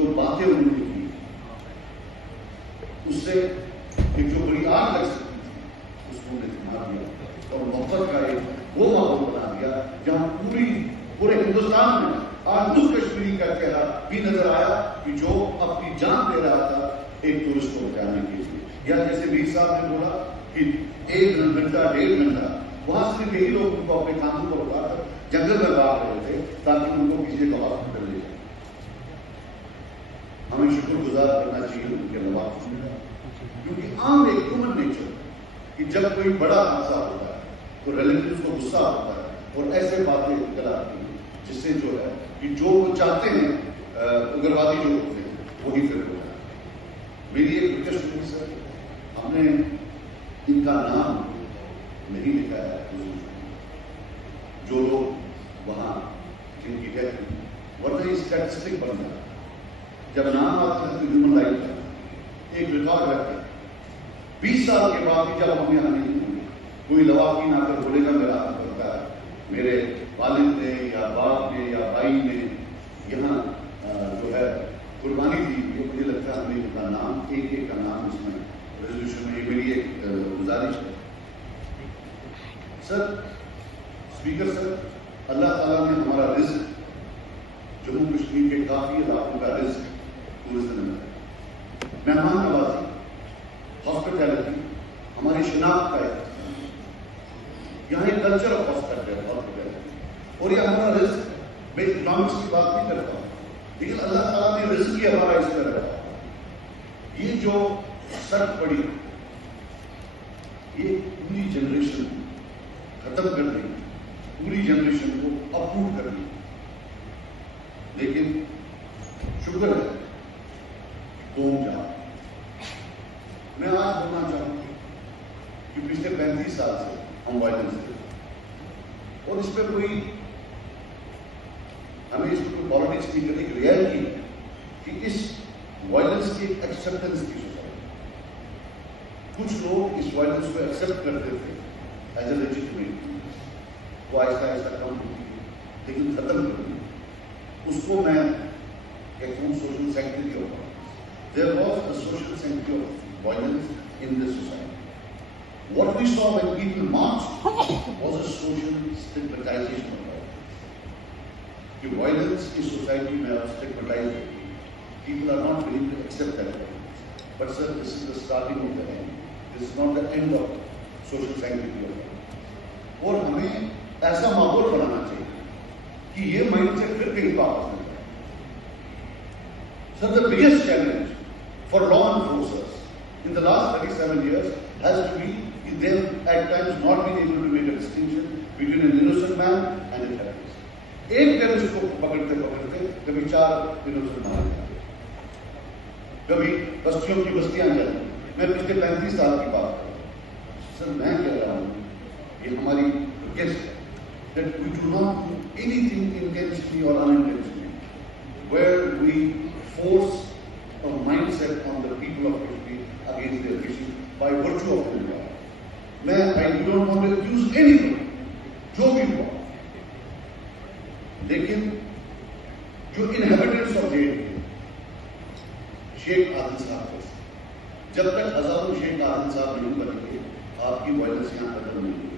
جو باتیں انہوں نے کی اس سے ایک جو بڑی آگ لگ سکتی تھی اس کو انہوں نے تھما دیا اور محبت کا ایک وہ ماحول بنا دیا جہاں پورے ہندوستان میں آج اس کشمیری کا چہرہ بھی نظر آیا کہ جو اپنی جان دے رہا تھا ایک ٹورسٹ کو بچانے کے لیے. یا جیسے میر صاحب نے بولا کہ 1 گھنٹہ 1.5 گھنٹہ وہاں صرف یہی لوگ ان کو اپنے کاموں کو اٹھا کر جنگل میں بھاگ رہے تھے تاکہ ان کو کسی کو ہاسپٹل لے جائے. ہمیں شکر گزار کرنا چاہیے ان کے نواز کیونکہ عام ایک ہیومن نیچر کہ جب کوئی بڑا حادثہ ہوتا ہے تو ریلیٹیوز کو غصہ ہوتا ہے اور ایسے باتیں کراتی ہیں جس سے جو ہے کہ جو وہ چاہتے ہیں اگروادی جو ہوتے ہیں وہی پھر ہوتا ہے. میری ایک ریکویسٹ ہوئی سر ہم نے ان کا نام نہیں لکھا ہے جو لوگ وہاں جن کی ڈیتھ ہوئی ورنہ یہ اسٹیٹسٹک بن رہا ہے. جب نام آتا ہے تو ہیومن رائٹ کا ایک ریکارڈ رکھتا ہے. 20 سال کے بعد جب ہم یہاں نہیں ہوئے کوئی لواحقین آ کر بولے گا میرا حق کرتا ہے میرے والد نے یا باپ نے یا بھائی نے یہاں جو ہے قربانی دی یہ مجھے لگتا ہے ہمیں ان کا نام ایک کا نام اس میں ریزولوشن میں میری ایک گزارش ہے. سر اسپیکر سر اللہ تعالیٰ نے ہمارا رزق جموں کشمیر کے کافی علاقوں کا رزق ٹورزم میں مہمان نوازی ہاسپٹیلٹی ہماری شناخت کا ایک یہاں ایک کلچر آف ہاسپٹیلٹی اور یہ ہمارا رزق میں اکنامکس کی بات نہیں کرتا ہوں لیکن اللہ تعالیٰ نے رزق ہی ہمارا اس طرح رکھا. یہ جو سڑک پڑی یہ پوری جنریشن ختم کر دی پوری جنریشن کو اپروٹ کر دی. لیکن شکر ہے قوم جہاں میں آج بولنا چاہوں گا کہ پچھلے 35 سال سے ہم وائلنس تھے اور اس پہ کوئی ہمیں اس کو پالیٹکس کی کرنے کی ریئلٹی ہے کہ اس وائلنس کی ایکسیپٹنس کی سوسائٹی کچھ لوگ اس وائلنس کو ایکسیپٹ کرتے تھے ایز اے لیجٹمیٹ وہ آہستہ آہستہ کم ہوتی ہے لیکن ختم کر دی. اس کو میں کہتا ہوں social sanctuary of there was a social sanctuary of violence in this society. What we saw when people marched was a social stigmatization of violence. The violence is society may have stigmatized. People are not willing to accept that violence. But sir, this is the starting of the end. This is not the end of social sanctity of violence. اور ہمیں ایسا ماحول بنانا چاہیے کہ یہ mind سے پھر کہیں واپس نہ جائے. Sir, the biggest challenge for law enforcers in the last 37 years has to be they have at times not been able to make a distinction between an innocent man and a terrorist. ایک terrorist کو پکڑتے کبھی 4 innocent مارے جاتے کبھی بستیوں کی بستیاں جاتی. میں پچھلے 35 سال کی بات کر رہا ہوں. سر میں کہہ رہا ہوں یہ ہماری ریکویسٹ ہے that we do not do anything intentionally or unintentionally where we force a mindset on the people of Kashmir against their wishes by virtue of their law. میں I don't want to accuse anyone جو بھی ہوا لیکن جو inhabitants of jail شیخ عادل صاحب جب تک ہزاروں شیخ عادل صاحب نہیں بنیں گے آپ کی وائلنس یہاں ختم نہیں ہوگی.